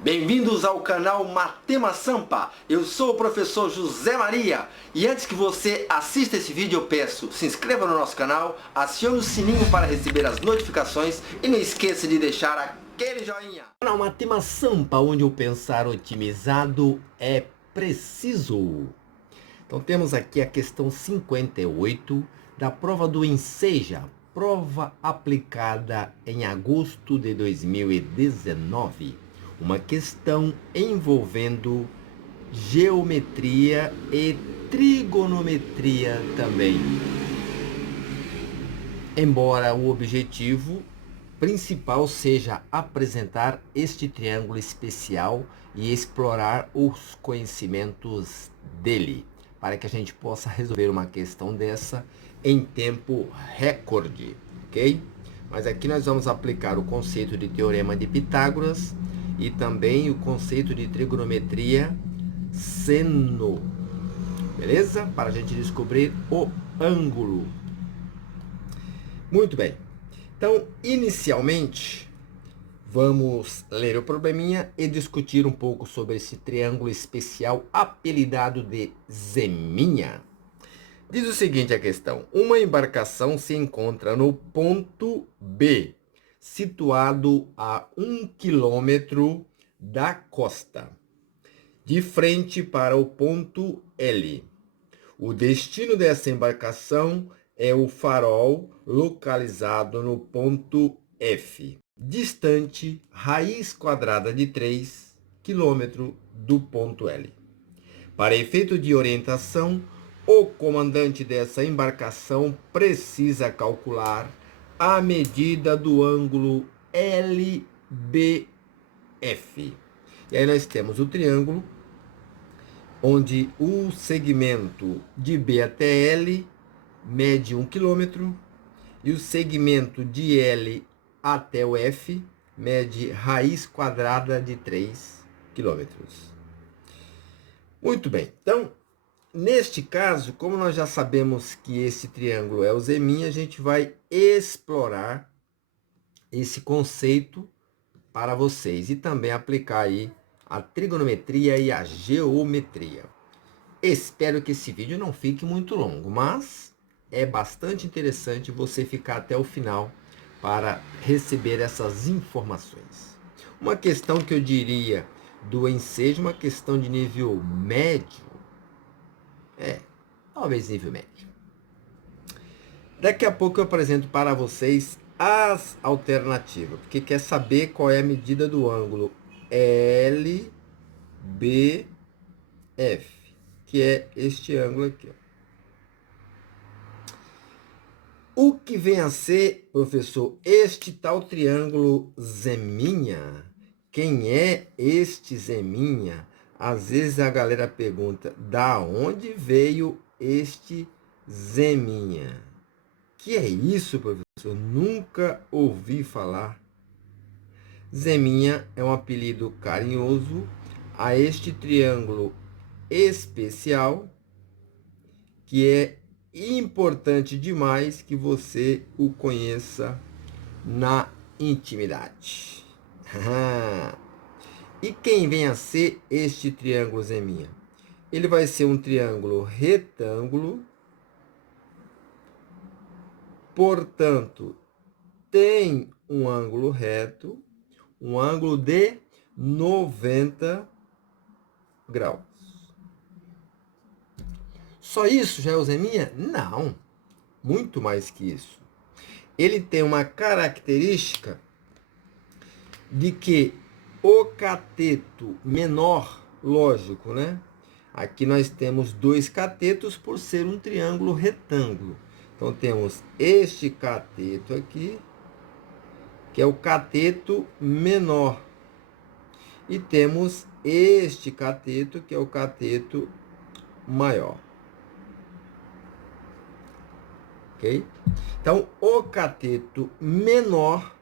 Bem-vindos ao canal Matema Sampa. Eu sou o professor José Maria. E antes que você assista esse vídeo, eu peço, se inscreva no nosso canal, acione o sininho para receber as notificações e não esqueça de deixar aquele joinha. Canal Matema Sampa, onde o pensar otimizado é preciso. Então temos aqui a questão 58 da prova do Enseja, prova aplicada em agosto de 2019. Uma questão envolvendo geometria e trigonometria também. Embora o objetivo principal seja apresentar este triângulo especial e explorar os conhecimentos dele, para que a gente possa resolver uma questão dessa em tempo recorde, ok? Mas aqui nós vamos aplicar o conceito de teorema de Pitágoras e também o conceito de trigonometria seno, beleza? Para a gente descobrir o ângulo. Muito bem. Então, inicialmente, vamos ler o probleminha e discutir um pouco sobre esse triângulo especial apelidado de Zeminha. Diz o seguinte a questão: uma embarcação se encontra no ponto B, situado a 1 quilômetro da costa, de frente para o ponto L. O destino dessa embarcação é o farol localizado no ponto F, distante raiz quadrada de 3 km do ponto L. Para efeito de orientação, o comandante dessa embarcação precisa calcular a medida do ângulo LBF. E aí nós temos o triângulo, onde o segmento de B até L mede 1 km e o segmento de L até o F mede raiz quadrada de 3 km. Muito bem, então, neste caso, como nós já sabemos que esse triângulo é o Zeminha, a gente vai explorar esse conceito para vocês e também aplicar aí a trigonometria e a geometria. Espero que esse vídeo não fique muito longo, mas é bastante interessante você ficar até o final para receber essas informações. Uma questão que eu diria do Enseja, uma questão de nível médio, talvez nível médio. Daqui a pouco eu apresento para vocês as alternativas, porque quer saber qual é a medida do ângulo LBF, que é este ângulo aqui. O que vem a ser, professor, este tal triângulo Zeminha? Quem é este Zeminha? Às vezes a galera pergunta, da onde veio este Zeminha? Que é isso, professor? Nunca ouvi falar. Zeminha é um apelido carinhoso a este triângulo especial, que é importante demais que você o conheça na intimidade. E quem vem a ser este triângulo Zeminha? Ele vai ser um triângulo retângulo, portanto, tem um ângulo reto, um ângulo de 90 graus. Só isso já é o Zeminha? Não, muito mais que isso. Ele tem uma característica de que o cateto menor, lógico, né? Aqui nós temos 2 catetos por ser um triângulo retângulo. Então temos este cateto aqui, que é o cateto menor. E temos este cateto, que é o cateto maior. Ok? Então, o cateto menor,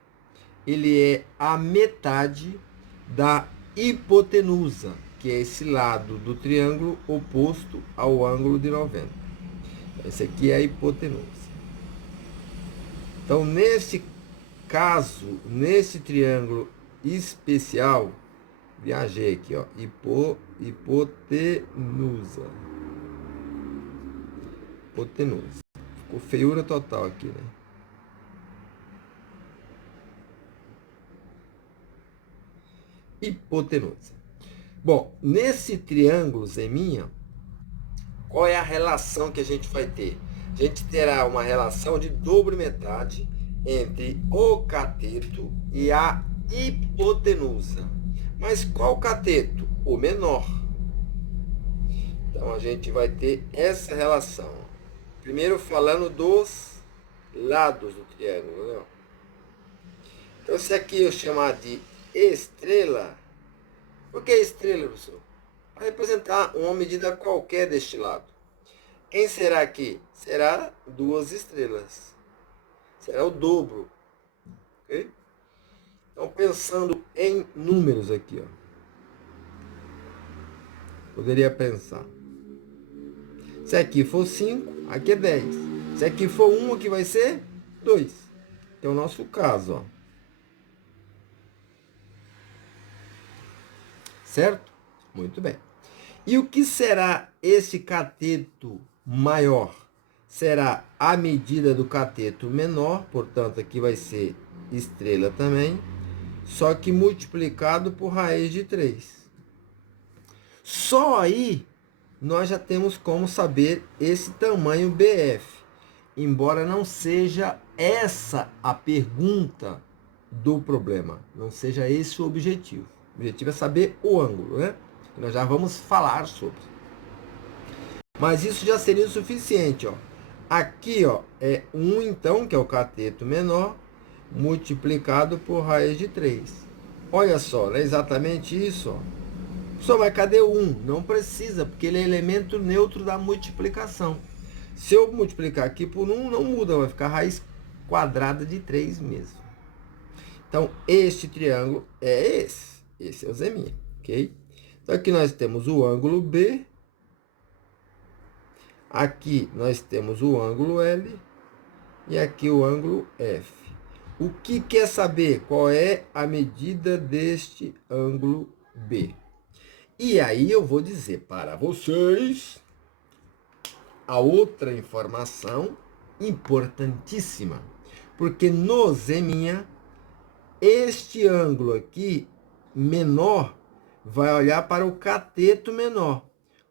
ele é a metade da hipotenusa, que é esse lado do triângulo oposto ao ângulo de 90. Esse aqui é a hipotenusa. Então, nesse caso, nesse triângulo especial, Viajei aqui, ó. Hipotenusa. Hipotenusa. Ficou feiura total aqui, né? Hipotenusa. Bom, nesse triângulo zeminha, qual é a relação que a gente vai ter? A gente terá uma relação de dobro metade entre o cateto e a hipotenusa. Mas qual cateto? O menor. Então a gente vai ter essa relação. Primeiro falando dos lados do triângulo, né? Então se aqui eu chamar de estrela, por que estrela, professor? Para representar uma medida qualquer deste lado. Quem será aqui? Será 2 estrelas. Será o dobro. Okay? Então, pensando em números aqui, ó. Poderia pensar. Se aqui for 5, aqui é 10. Se aqui for 1, aqui vai ser 2. Que é o nosso caso, ó. Certo? Muito bem. E o que será esse cateto maior? Será a medida do cateto menor, portanto, aqui vai ser estrela também, só que multiplicado por raiz de 3. Só aí nós já temos como saber esse tamanho BF, embora não seja essa a pergunta do problema, não seja esse o objetivo. O objetivo é saber o ângulo, né? Nós já vamos falar sobre. Mas isso já seria o suficiente, ó. Aqui, ó, é 1, então, que é o cateto menor, multiplicado por raiz de 3. Olha só, não é exatamente isso, ó. Só, mas cadê o 1? Não precisa, porque ele é elemento neutro da multiplicação. Se eu multiplicar aqui por 1, não muda, vai ficar raiz quadrada de 3 mesmo. Então, este triângulo é esse. Esse é o zeminha, ok? Então, aqui nós temos o ângulo B. Aqui nós temos o ângulo L. E aqui o ângulo F. O que quer saber? Qual é a medida deste ângulo B? E aí eu vou dizer para vocês a outra informação importantíssima. Porque no zeminha, este ângulo aqui, menor, vai olhar para o cateto menor.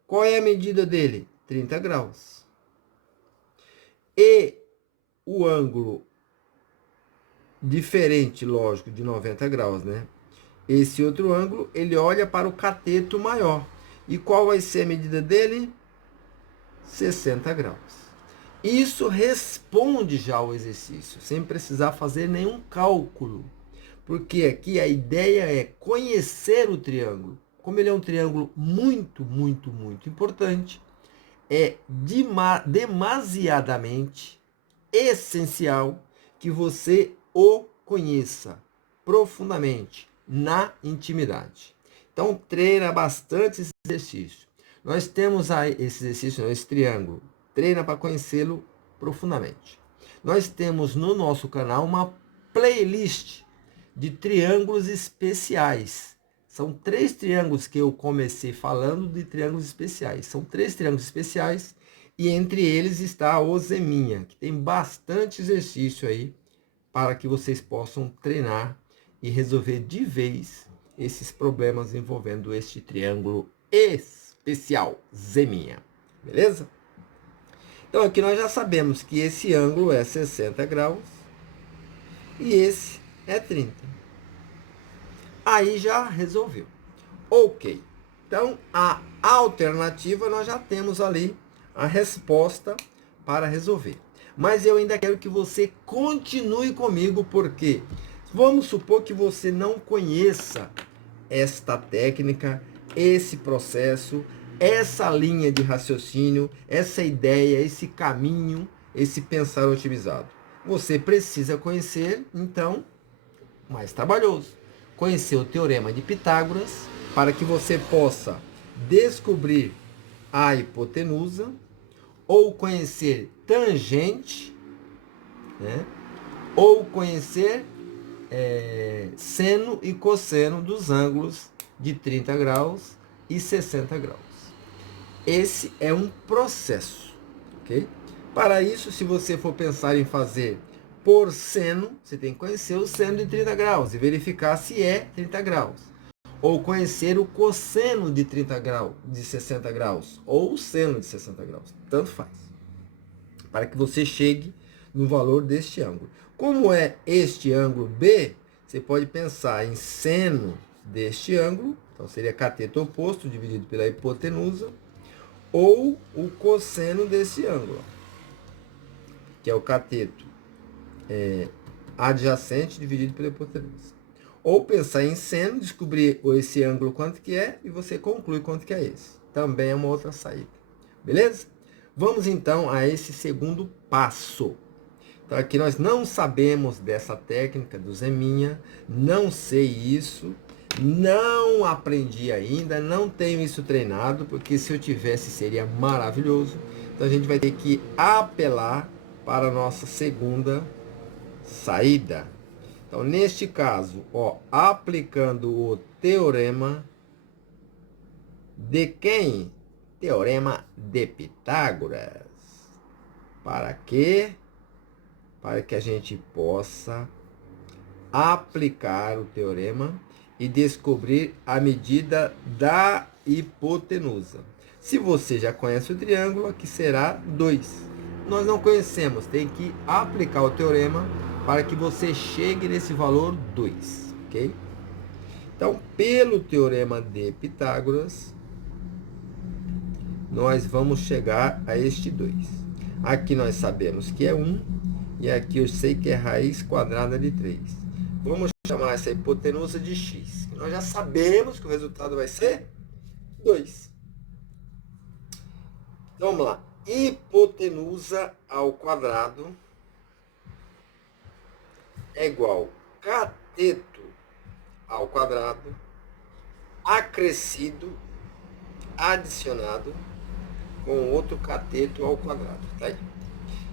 Qual é a medida dele? 30 graus. E o ângulo diferente, lógico, de 90 graus, né? Esse outro ângulo, ele olha para o cateto maior. E qual vai ser a medida dele? 60 graus. Isso responde já ao exercício, sem precisar fazer nenhum cálculo. Porque aqui a ideia é conhecer o triângulo. Como ele é um triângulo muito, muito, muito importante, é demasiadamente essencial que você o conheça profundamente, na intimidade. Então, treina bastante esse exercício. Nós temos aí esse exercício, esse triângulo. Treina para conhecê-lo profundamente. Nós temos no nosso canal uma playlist de triângulos especiais. São 3 triângulos que eu comecei falando de triângulos especiais. São 3 triângulos especiais e entre eles está o zeminha, que tem bastante exercício aí para que vocês possam treinar e resolver de vez esses problemas envolvendo este triângulo especial, zeminha. Beleza? Então aqui nós já sabemos que esse ângulo é 60 graus e esse é 30. Aí já resolveu. Ok. Então a alternativa nós já temos ali a resposta para resolver. Mas eu ainda quero que você continue comigo, porque vamos supor que você não conheça esta técnica, esse processo, essa linha de raciocínio, essa ideia, esse caminho, esse pensar otimizado. Você precisa conhecer, então, mais trabalhoso, conhecer o Teorema de Pitágoras, para que você possa descobrir a hipotenusa, ou conhecer tangente, né? Ou conhecer seno e cosseno dos ângulos de 30 graus e 60 graus. Esse é um processo, ok? Para isso, se você for pensar em fazer por seno, você tem que conhecer o seno de 30 graus e verificar se é 30 graus. Ou conhecer o cosseno de 30 graus, de 60 graus, ou o seno de 60 graus. Tanto faz. Para que você chegue no valor deste ângulo. Como é este ângulo B, você pode pensar em seno deste ângulo, então seria cateto oposto dividido pela hipotenusa, ou o cosseno desse ângulo, que é o cateto adjacente dividido pela hipotenusa. Ou pensar em seno, descobrir esse ângulo quanto que é, e você conclui quanto que é esse. Também é uma outra saída. Beleza? Vamos então a esse segundo passo. Então aqui nós não sabemos dessa técnica do Zeminha, não sei isso, não aprendi ainda, não tenho isso treinado, porque se eu tivesse seria maravilhoso. Então a gente vai ter que apelar para a nossa segunda saída. Então neste caso, ó, aplicando o teorema de quem? Teorema de Pitágoras. Para quê? Para que a gente possa aplicar o teorema e descobrir a medida da hipotenusa. Se você já conhece o triângulo, aqui será 2. Nós não conhecemos, tem que aplicar o teorema para que você chegue nesse valor 2, ok? Então, pelo teorema de Pitágoras, nós vamos chegar a este 2. Aqui nós sabemos que é 1, e aqui eu sei que é raiz quadrada de 3. Vamos chamar essa hipotenusa de x. Nós já sabemos que o resultado vai ser 2. Então, vamos lá. Hipotenusa ao quadrado é igual a cateto ao quadrado acrescido, adicionado com outro cateto ao quadrado. Tá aí.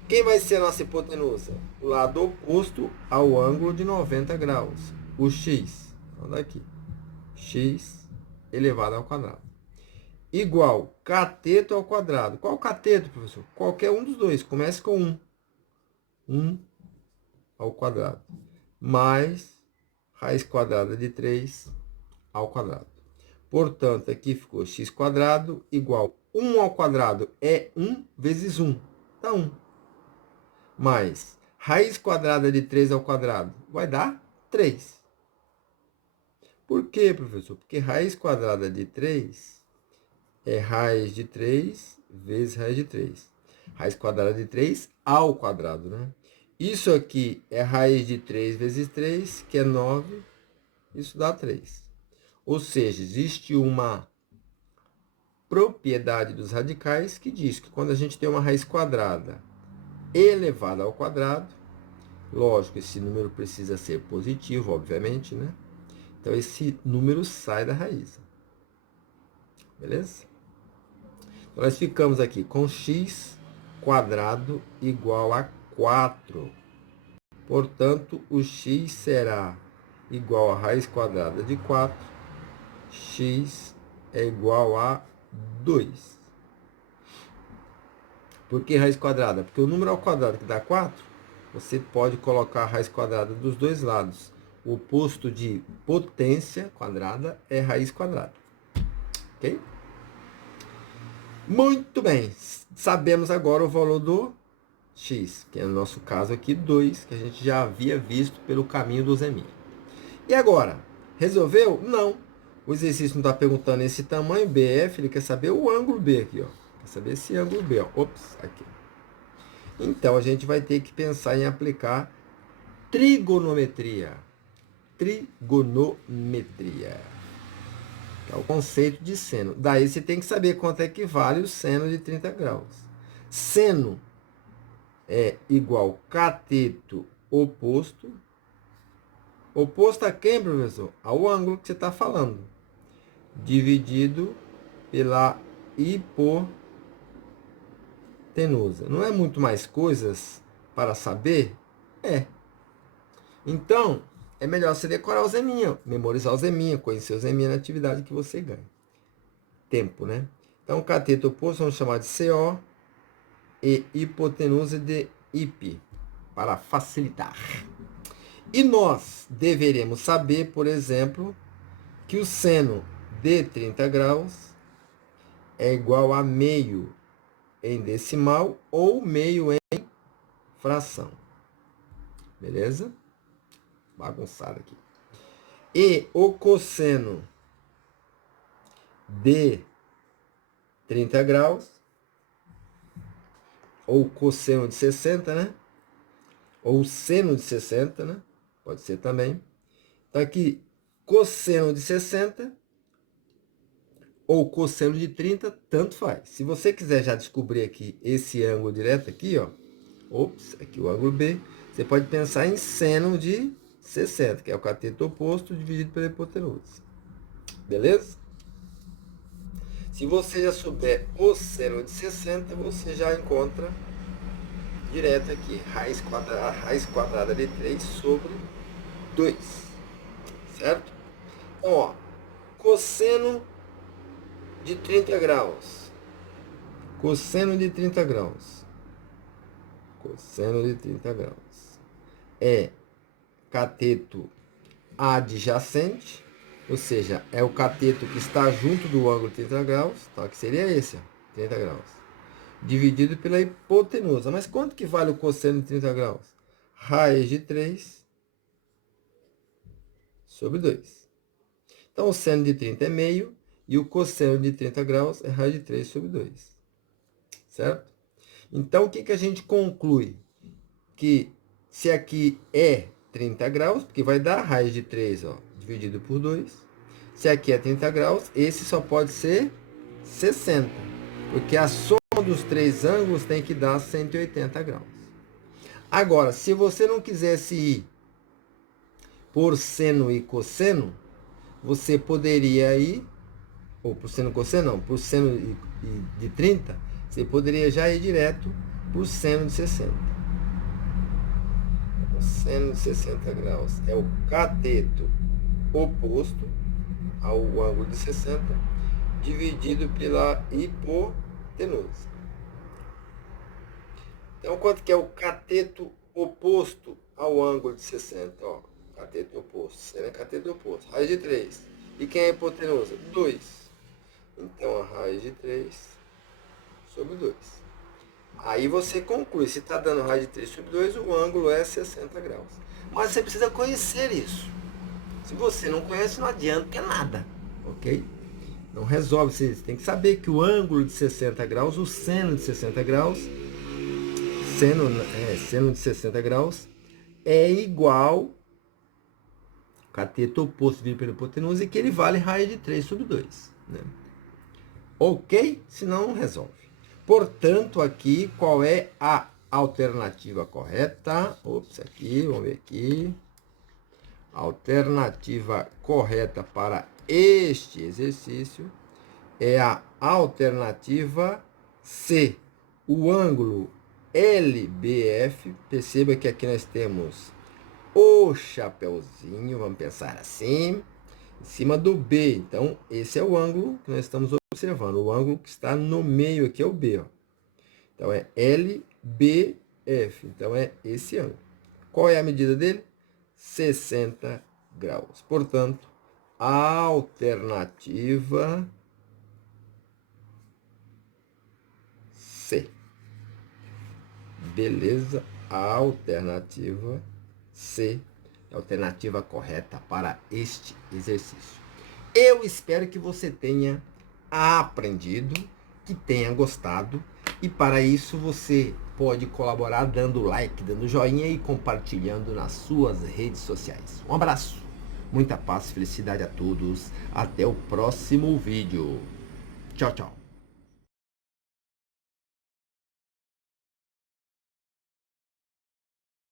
Quem vai ser a nossa hipotenusa? O lado oposto ao ângulo de 90 graus. O x. Então, daqui. X elevado ao quadrado. Igual cateto ao quadrado. Qual cateto, professor? Qualquer um dos dois. Comece com 1. 1 ao quadrado. Mais raiz quadrada de 3 ao quadrado. Portanto, aqui ficou x quadrado igual 1 ao quadrado é 1 vezes 1. Dá 1. Mais raiz quadrada de 3 ao quadrado vai dar 3. Por quê, professor? Porque raiz quadrada de 3 é raiz de 3 vezes raiz de 3. Raiz quadrada de 3 ao quadrado, né? Isso aqui é raiz de 3 vezes 3, que é 9. Isso dá 3. Ou seja, existe uma propriedade dos radicais que diz que quando a gente tem uma raiz quadrada elevada ao quadrado, lógico, esse número precisa ser positivo, obviamente, né? Então, esse número sai da raiz. Beleza? Então, nós ficamos aqui com x quadrado igual a 4. Portanto, o x será igual a raiz quadrada de 4. X é igual a 2. Por que raiz quadrada? Porque o número ao quadrado que dá 4, você pode colocar a raiz quadrada dos dois lados. O oposto de potência quadrada é raiz quadrada. Ok? Muito bem. Sabemos agora o valor do x, que é no nosso caso aqui 2, que a gente já havia visto pelo caminho do Zeminha. E agora? Resolveu? Não. O exercício não está perguntando esse tamanho BF, ele quer saber o ângulo B aqui, ó. Quer saber esse ângulo B, ó. Ops, aqui. Então, a gente vai ter que pensar em aplicar trigonometria. Trigonometria. Que é o conceito de seno. Daí você tem que saber quanto é que vale o seno de 30 graus. Seno é igual cateto oposto. Oposto a quem, professor? Ao ângulo que você está falando. Dividido pela hipotenusa. Não é muito mais coisas para saber? É. Então, é melhor você decorar o zeminha, memorizar o zeminha, conhecer o zeminha na atividade que você ganha. Tempo, né? Então, o cateto oposto vamos chamar de CO e hipotenusa de IP, para facilitar. E nós deveremos saber, por exemplo, que o seno de 30 graus é igual a meio em decimal ou meio em fração. Beleza? Bagunçado aqui. E o cosseno de 30 graus, ou cosseno de 60, né? Ou seno de 60, né? Pode ser também. Então aqui, cosseno de 60 ou cosseno de 30, tanto faz. Se você quiser já descobrir aqui esse ângulo direto aqui, ó. Ops, aqui o ângulo B. Você pode pensar em seno de 60, que é o cateto oposto dividido pela hipotenusa. Beleza? Se você já souber o seno de 60, você já encontra direto aqui, raiz quadrada de 3 sobre 2. Certo? Então, ó, cosseno de 30 graus. Cosseno de 30 graus. Cosseno de 30 graus. É cateto adjacente, ou seja, é o cateto que está junto do ângulo de 30 graus, tá? Que seria esse, ó, 30 graus, dividido pela hipotenusa. Mas quanto que vale o cosseno de 30 graus? Raiz de 3 sobre 2. Então, o seno de 30 é meio e o cosseno de 30 graus é raiz de 3 sobre 2. Certo? Então, o que a gente conclui? Que se aqui é 30 graus, porque vai dar raiz de 3, ó, dividido por 2. Se aqui é 30 graus, esse só pode ser 60. Porque a soma dos três ângulos tem que dar 180 graus. Agora, se você não quisesse ir por seno e cosseno, você poderia ir, ou por seno e cosseno não, por seno de 30, você poderia já ir direto por seno de 60. Seno de 60 graus é o cateto oposto ao ângulo de 60, dividido pela hipotenusa. Então, quanto que é o cateto oposto ao ângulo de 60? Ó, cateto oposto. Seno é cateto oposto. Raiz de 3. E quem é a hipotenusa? 2. Então, a raiz de 3 sobre 2. Aí você conclui, se está dando raiz de 3 sobre 2, o ângulo é 60 graus. Mas você precisa conhecer isso. Se você não conhece, não adianta nada, ok? Não resolve, você tem que saber que o ângulo de 60 graus, o seno de 60 graus, seno de 60 graus, é igual, cateto oposto dividido pela hipotenusa, e que ele vale raiz de 3 sobre 2. Né? Ok? Senão não resolve. Portanto, aqui, qual é a alternativa correta? Ops, aqui, vamos ver aqui. A alternativa correta para este exercício é a alternativa C. O ângulo LBF, perceba que aqui nós temos o chapeuzinho, vamos pensar assim, em cima do B. Então, esse é o ângulo que nós estamos observando. O ângulo que está no meio aqui é o B. Ó. Então, é LBF. Então, é esse ângulo. Qual é a medida dele? 60 graus. Portanto, a alternativa C. Beleza? A alternativa C é a alternativa correta para este exercício. Eu espero que você tenha aprendido, que tenha gostado. E para isso você pode colaborar dando like, dando joinha e compartilhando nas suas redes sociais. Um abraço, muita paz e felicidade a todos. Até o próximo vídeo. Tchau, tchau.